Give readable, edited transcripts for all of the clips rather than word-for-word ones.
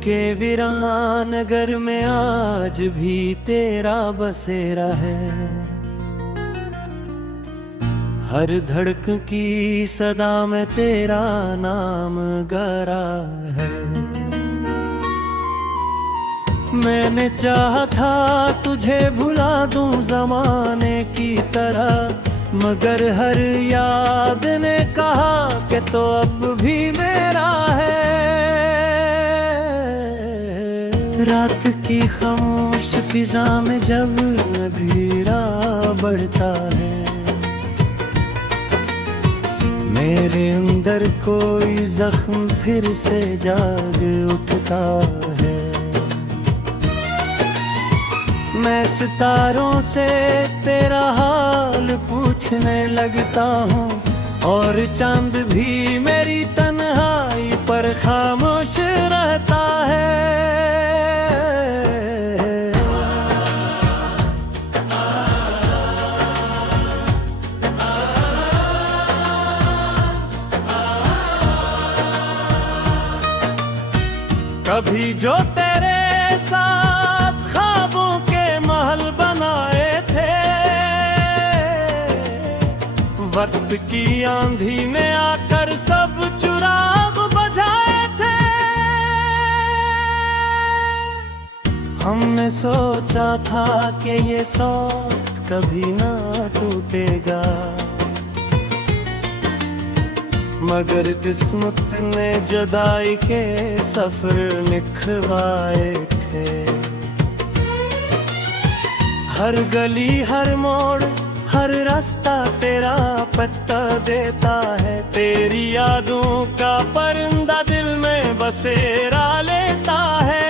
के वीरान नगर में आज भी तेरा बसेरा है। हर धड़कन की सदा में तेरा नाम गरा है। मैंने चाहा था तुझे भुला दूं जमाने की तरह, मगर हर याद ने कहा कि तो अब भी मेरा है। रात की खामोश फिजा में जब अंधेरा बढ़ता है, मेरे अंदर कोई जख्म फिर से जाग उठता है। मैं सितारों से तेरा हाल पूछने लगता हूँ, और चांद भी मेरी तन्हाई पर खामोश रहता है। कभी जो तेरे साथ ख्वाबों के महल बनाए थे, वक्त की आंधी ने आकर सब चिराग बुझाए थे। हमने सोचा था कि ये साथ कभी ना टूटेगा, मगर किस्मत ने जुदाई के सफर लिखवाए थे। हर गली हर मोड़ हर रास्ता तेरा पता देता है। तेरी यादों का परिंदा दिल में बसेरा लेता है।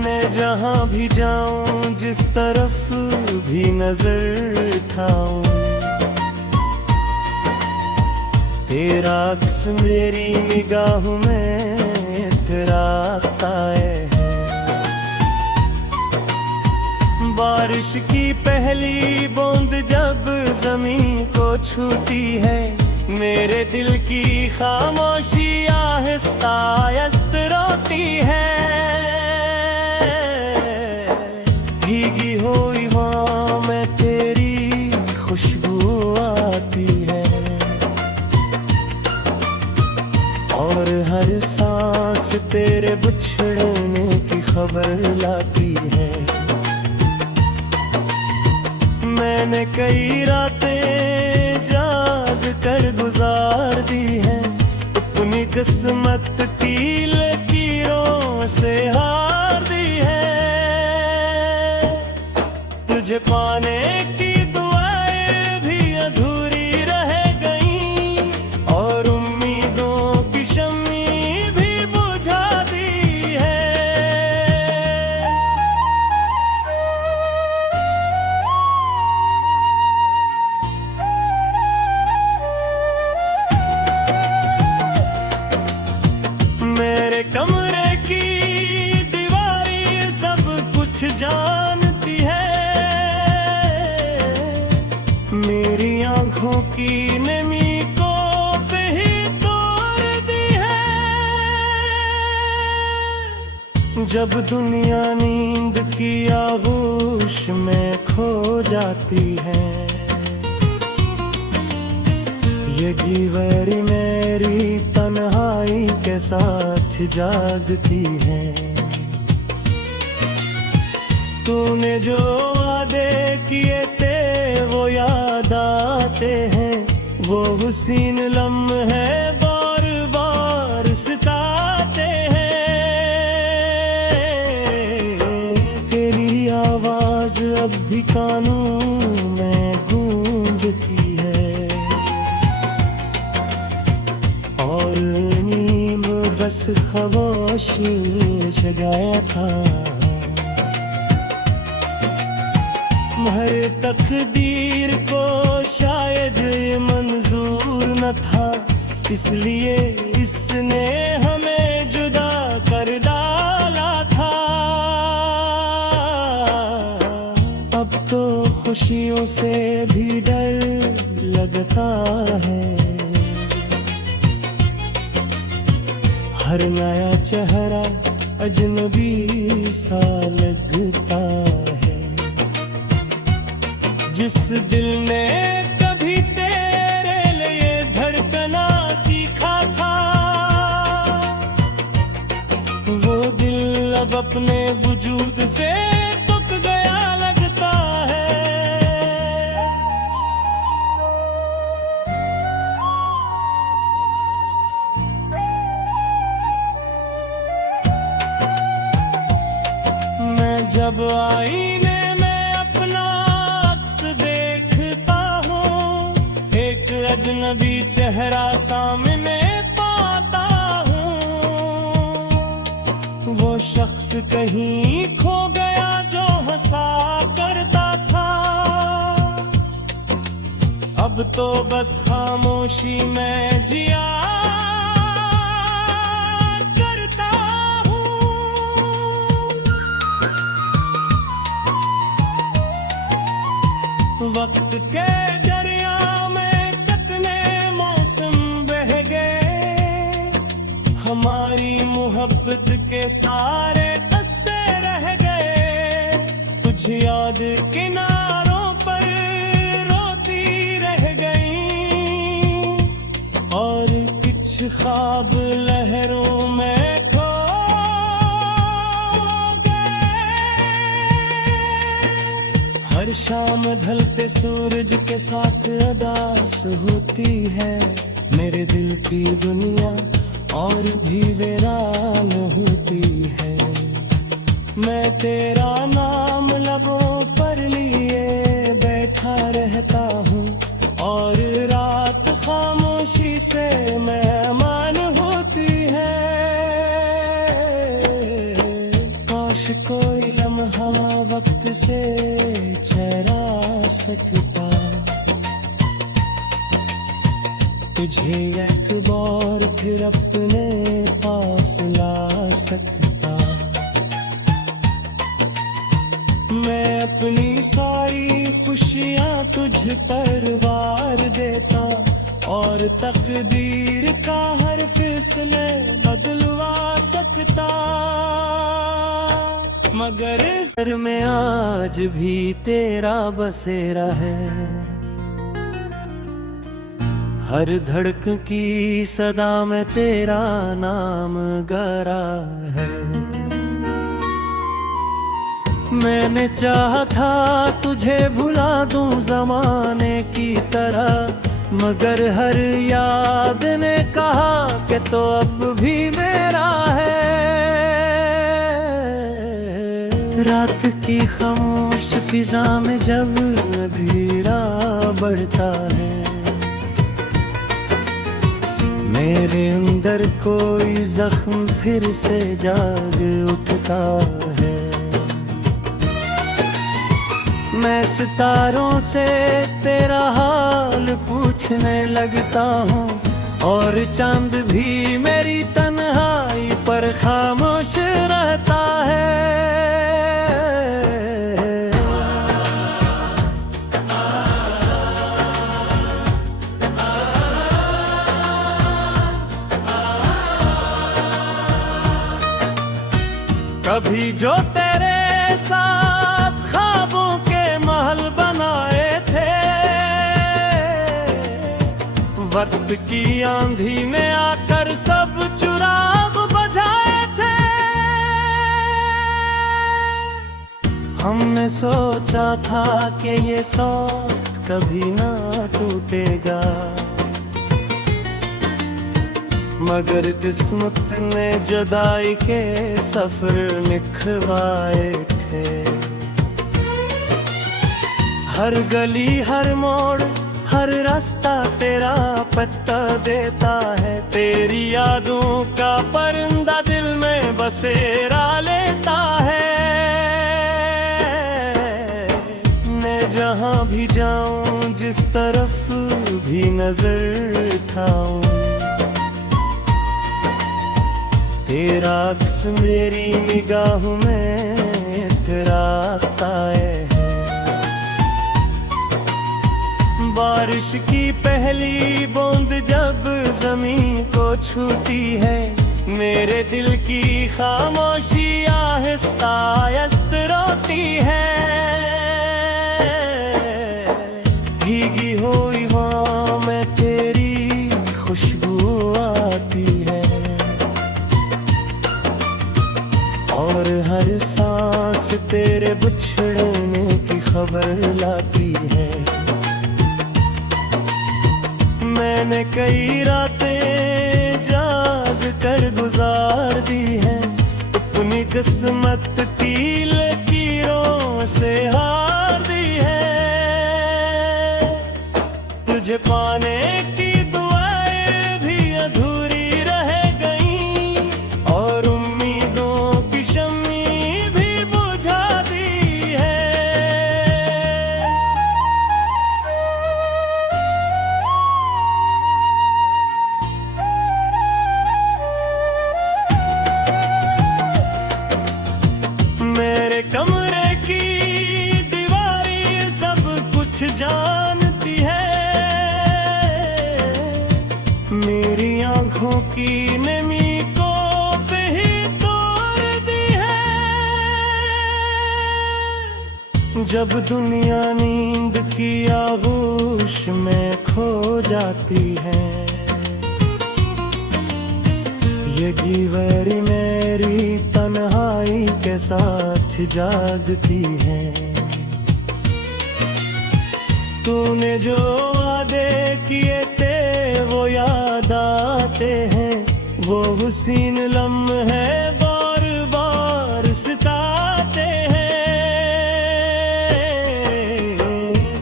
मैं जहाँ भी जाऊँ जिस तरफ भी नजर उठाऊं, तेरा अक्स मेरी निगाहों में इतराता है। बारिश की पहली बूंद जब जमीन को छूती है, मेरे दिल की खामोशी आहिस्ता आहिस्ता रोती है। भीगी हुई हवा में तेरी खुशबू आती है, और हर सांस तेरे बिछड़ने की खबर लाती है। मैंने कई रातें जाग कर गुजार दी हैं, अपनी किस्मत की लकीरों से हार दी है। तुझे पाने की दुआएं भी अधूरी रह गईं, और उम्मीदों की शम्मी भी बुझा दी है। मेरे कमरे की दीवारें सब कुछ जानती है, मेरी आंखों की नमी को पे ही तोड़ दी है। जब दुनिया नींद की आगोश में खो जाती है, ये दीवारी मेरी तन्हाई के साथ जागती है। तूने जो वादे किए थे वो याद आते हैं, वो हुसीन लम्हे बार बार सताते हैं। तेरी आवाज अब भी कानों में गूंजती है, और नीम बस खामोश गया था। हर तकदीर को शायद ये मंजूर न था, इसलिए इसने हमें जुदा कर डाला था। अब तो खुशियों से भी डर लगता है, हर नया चेहरा अजनबी सा लगता है। जिस दिल ने कभी तेरे लिए धड़कना सीखा था, वो दिल अब अपने वजूद से तुक गया लगता है। मैं जब आईने में अपना अक्स देखता हूँ, एक अजनबी चेहरा सामने पाता हूँ। वो शख्स कहीं खो गया जो हंसा करता था, अब तो बस खामोशी में जिया करता हूँ। वक्त के दरिया में कितने मौसम बह गए, हमारी मोहब्बत के सारे किस्से रह गए। कुछ याद किनारों पर रोती रह गई, और कुछ ख्वाब लहरों में खो गए। हर शाम ढलते सूरज के साथ अदास होती है मेरे दिल की दुनिया, और भी वीरान होती है। मैं तेरा नाम लबों पर लिए बैठा रहता हूँ, और रात खामोशी से मेहमान होती है। काश कोई लम्हा वक्त से ठहरा सकता, तुझे एक बार फिर अपने पास ला सकता। मैं अपनी सारी खुशियाँ तुझ पर वार देता, और तकदीर का हर फैसले बदलवा सकता। मगर सर में आज भी तेरा बसेरा है, हर धड़कन की सदा में तेरा नाम गरा है। मैंने चाहा था तुझे भुला दूं ज़माने की तरह, मगर हर याद ने कहा कि तो अब भी मेरा है। रात की खामोश फिजा में जब अंधेरा बढ़ता है, मेरे अंदर कोई जख्म फिर से जाग उठता है। मैं सितारों से तेरा हाल पूछने लगता हूँ, और चांद भी मेरी तन्हाई पर खामोश रहता है। कभी जो तेरे साथ ख्वाबों के महल बनाए थे, वक्त की आंधी ने आकर सब चिराग बुझाए थे। हमने सोचा था कि ये साथ कभी ना टूटेगा, मगर किस्मत ने जुदाई के सफर लिखवाए थे। हर गली हर मोड़ हर रास्ता तेरा पत्ता देता है, तेरी यादों का परिंदा दिल में बसेरा लेता है। मैं जहाँ भी जाऊँ जिस तरफ भी नजर उठाऊं, तेरा अक्स मेरी निगाहों में इतराता है। बारिश की पहली बूंद जब जमीन को छूती है, मेरे दिल की खामोशी आहिस्ता आहिस्ता रोती है। भीगी हुई हवा में तेरी खुशबू आती है और हर सांस तेरे बिछड़ने की खबर लाती है। मैंने कई रातें जाग कर गुजार दी है, अपनी किस्मत की लकीरों से हार दी है। तुझे पाने की दुआएं भी अधूरी रह गईं और उम्मीदों की शम्मी भी बुझा दी है। मेरे कमरे की दीवारें सब कुछ जानती है, मेरी आंखों की नमी को पे ही तोड़ दी है। जब दुनिया नींद की आगोश में खो जाती है, ये दीवारी मेरी तन्हाई के साथ जागती है। तूने जो वादे किए थे वो याद आते हैं, वो हुसीन लम्हे बार बार सताते हैं।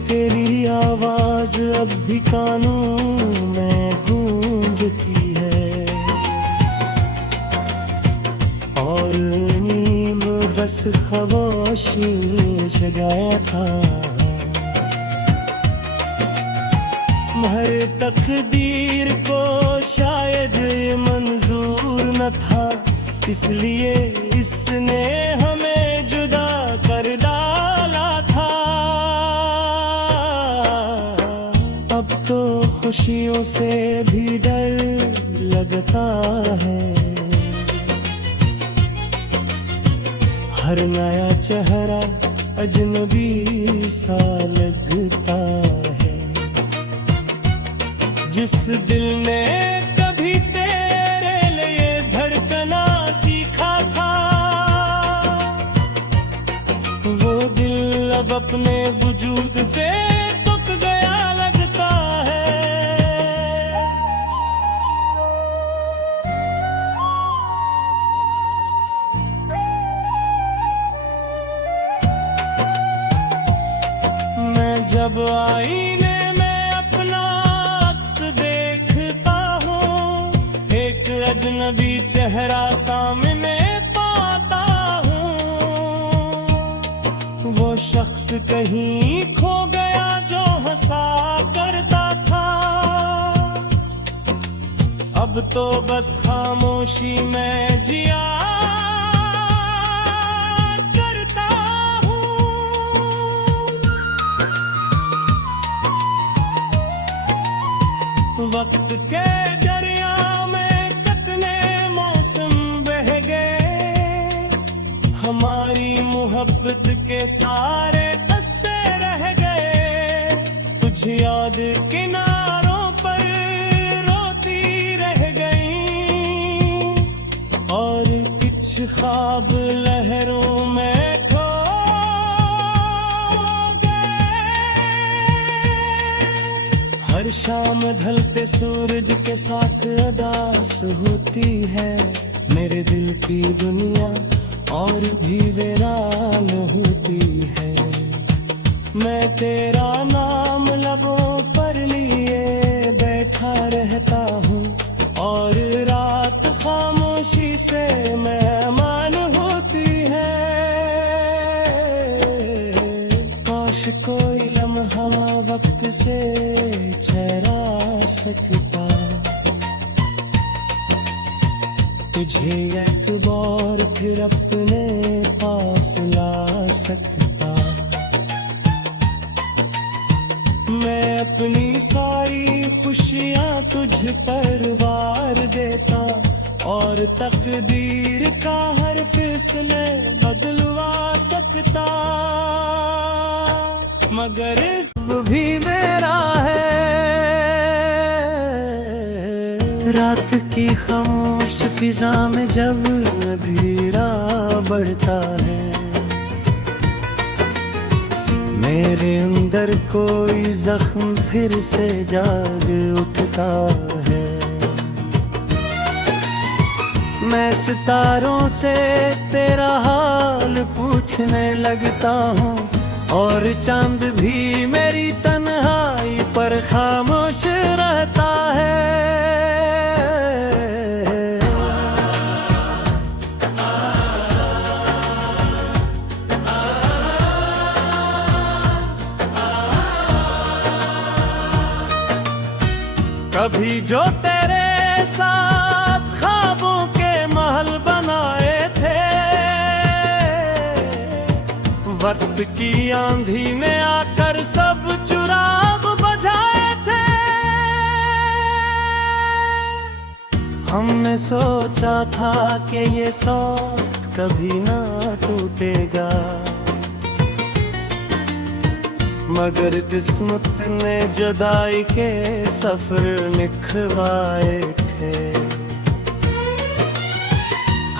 तेरी आवाज अब भी कानों में गूंजती है और नीम बस खामोशी जगाया था। हर तकदीर को शायद ये मंजूर न था, इसलिए इसने हमें जुदा कर डाला था। अब तो खुशियों से भी डर लगता है, हर नया चेहरा अजनबी सा लगता है। जिस दिल ने कभी तेरे लिए धड़कना सीखा था, वो दिल अब अपने वजूद से तुक गया लगता है। मैं जब आईने अजनबी चेहरा सामने पाता हूँ, वो शख्स कहीं खो गया जो हंसा करता था। अब तो बस खामोशी में जिया करता हूँ। वक्त के दरिया में हमारी मोहब्बत के सारे किस्से रह गए, कुछ याद किनारों पर रोती रह गई और कुछ ख्वाब लहरों में खो गए। हर शाम ढलते सूरज के साथ अदास होती है मेरे दिल की दुनिया और भी वीरान होती है। मैं तेरा नाम लबों पर लिए बैठा रहता हूँ और रात खामोशी से मेहमान होती है। काश कोई लम्हा वक्त से ठहरा सकता, तुझे एक बार फिर अपने पास ला सकता। मैं अपनी सारी खुशियाँ तुझ पर वार देता और तकदीर का हर फैसले बदलवा सकता, मगर इस भी मेरा है। रात की खामोश फिजा में जब अंधेरा बढ़ता है, मेरे अंदर कोई जख्म फिर से जाग उठता है। मैं सितारों से तेरा हाल पूछने लगता हूँ, और चांद भी मेरी तन्हाई पर खामोश रहता है। कभी जो तेरे साथ ख्वाबों के महल बनाए थे, वक्त की आंधी ने आकर सब चिराग बुझाए थे। हमने सोचा था कि ये साथ कभी ना टूटेगा, मगर किस्मत ने जुदाई के सफर लिखवाए थे।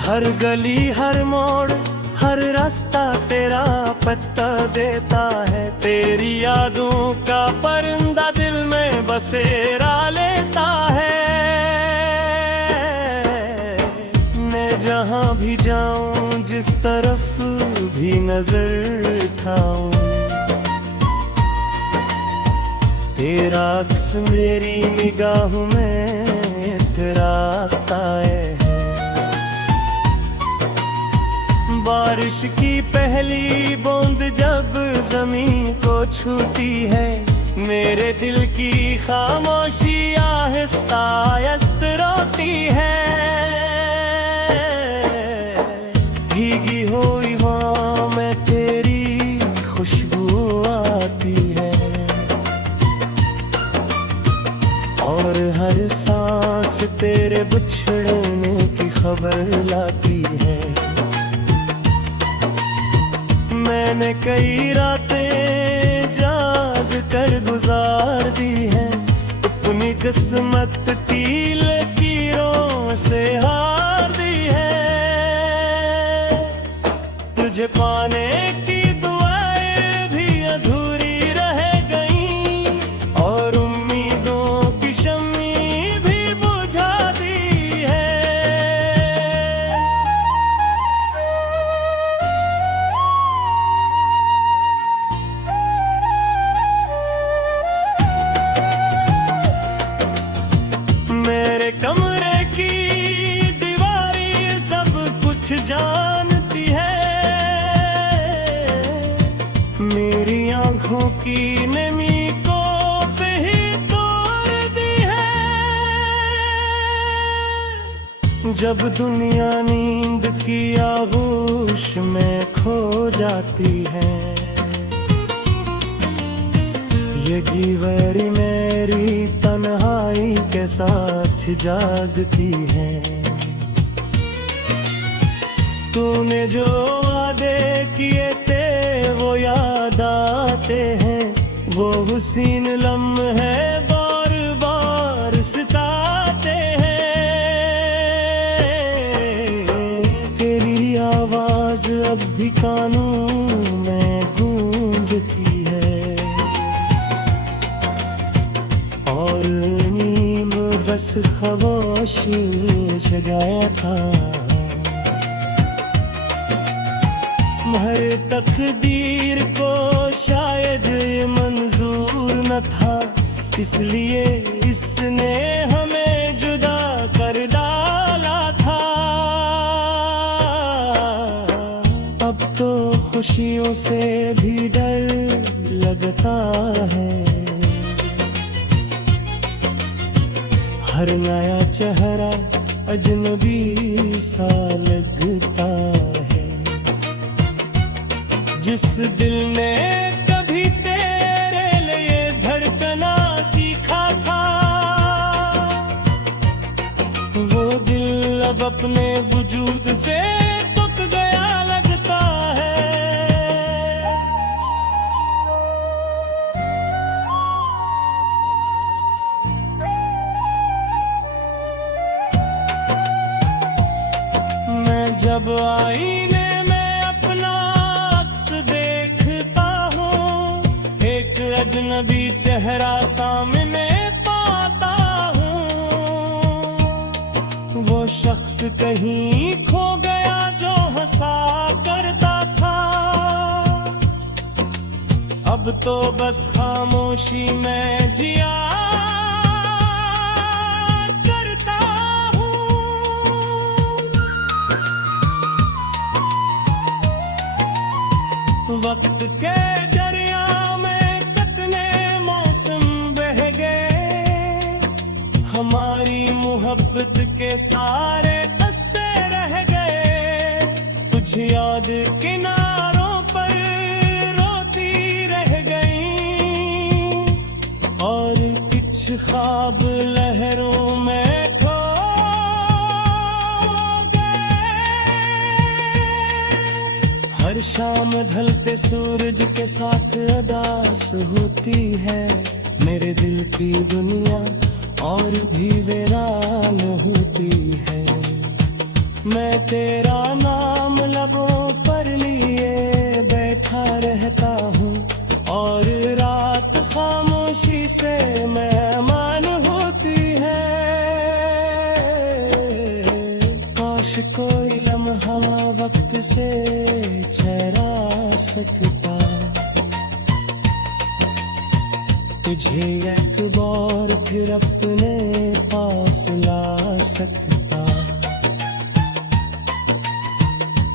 हर गली हर मोड़ हर रास्ता तेरा पत्ता देता है, तेरी यादों का परिंदा दिल में बसेरा लेता है। मैं जहाँ भी जाऊँ जिस तरफ भी नजर उठाऊं, तेरा अक्स मेरी निगाहों में इतराता है। बारिश की पहली बूंद जब जमीन को छूती है, मेरे दिल की खामोशी आहिस्ता आहिस्ता रोती है। भीगी हुई हवा में तेरी खुशबू आती है, और हर सांस तेरे बिछड़ने की खबर लाती है। मैंने कई रातें जाग कर गुजार दी हैं, अपनी किस्मत की लकीरों से हार दी है। तुझे पाने की दुआएं भी अधूरी रह गईं, और उम्मीदों की शम्मी भी बुझा दी है। मेरे कमरे की दीवारें सब कुछ जानती है, मेरी आंखों की नमी को पे ही तोड़ दी है। जब दुनिया नींद की आगोश में खो जाती है, ये दीवारी मेरी तन्हाई के साथ जागती है। तूने जो वादे किए थे वो याद आते हैं, वो हुसीन लम्हे बार बार सताते हैं। तेरी आवाज अब भी कानों में गूंजती है, और नीम बस खामोशी जगाया था। हर तकदीर को शायद ये मंजूर न था, इसलिए इसने हमें जुदा कर डाला था। अब तो खुशियों से भी डर लगता है, हर नया चेहरा अजनबी सा लगता है। जिस दिल ने कभी तेरे लिए धड़कना सीखा था, वो दिल अब अपने वजूद से तुक गया लगता है। मैं जब आईने में अपना अक्स देखता हूँ, एक अजनबी चेहरा सामने पाता हूँ। वो शख्स कहीं खो गया जो हंसा करता था, अब तो बस खामोशी में जिया करता हूँ। वक्त के दरिया में कितने मौसम बह गए, हमारी मोहब्बत के सारे किस्से रह गए। कुछ याद किनारों पर रोती रह गई, और कुछ ख्वाब लहरों में खो गए। हर शाम ढलते सूरज के साथ अदास होती है मेरे दिल की दुनिया, और भी वीरान होती है। मैं तेरा नाम लबों पर लिए बैठा रहता हूँ, और रात खामोशी से मेहमान होती है। काश कोई लम्हा वक्त से ठहरा सकता, तुझे एक बार फिर अपने पास ला सकता।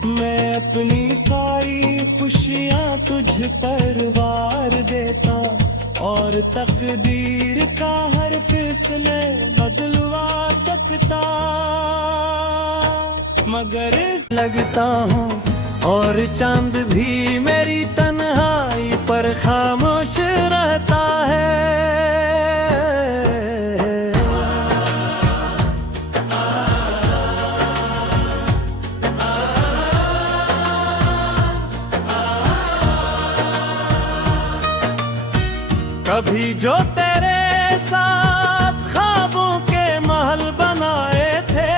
मैं अपनी सारी खुशियाँ तुझ पर वार देता, और तकदीर का हर फैसले बदलवा सकता। मगर लगता हूँ और चांद भी मेरी तन्हाई पर खामोश रहता है। कभी जो तेरे साथ ख्वाबों के महल बनाए थे,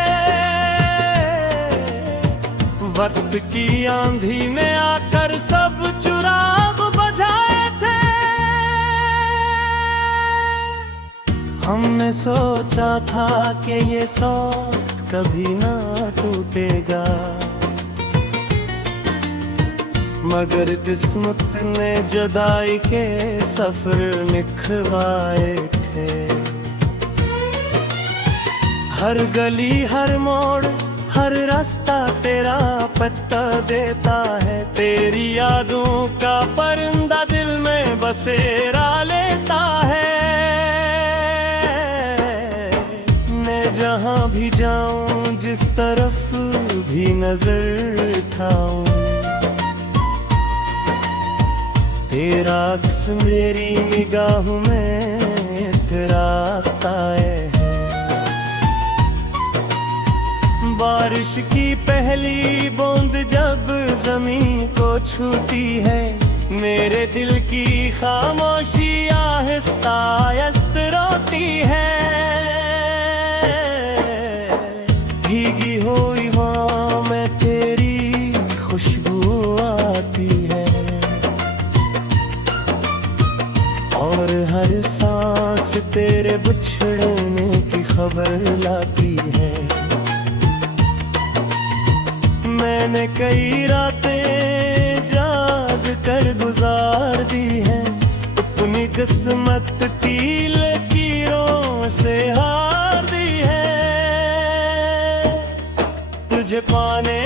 वक्त की आंधी ने आकर सब चिराग बुझाए थे। हमने सोचा था कि ये साथ कभी ना टूटेगा, मगर किस्मत ने जुदाई के सफर लिखवाए थे। हर गली हर मोड़ हर रास्ता तेरा पत्ता देता है, तेरी यादों का परिंदा दिल में बसेरा लेता है। मैं जहाँ भी जाऊं जिस तरफ भी नजर उठाऊं, तेरा अक्स मेरी निगाहों में इतराता है। बारिश की पहली बूंद जब जमीन को छूती है, मेरे दिल की खामोशी आहिस्ता आहिस्ता रोती है। भीगी हुई वहाँ में तेरी खुशबू आती है, और हर सांस तेरे बिछड़ने की खबर लाती है। मैंने कई रातें जाग कर गुजार दी हैं, अपनी किस्मत की लकीरों से हार दी है। तुझे पाने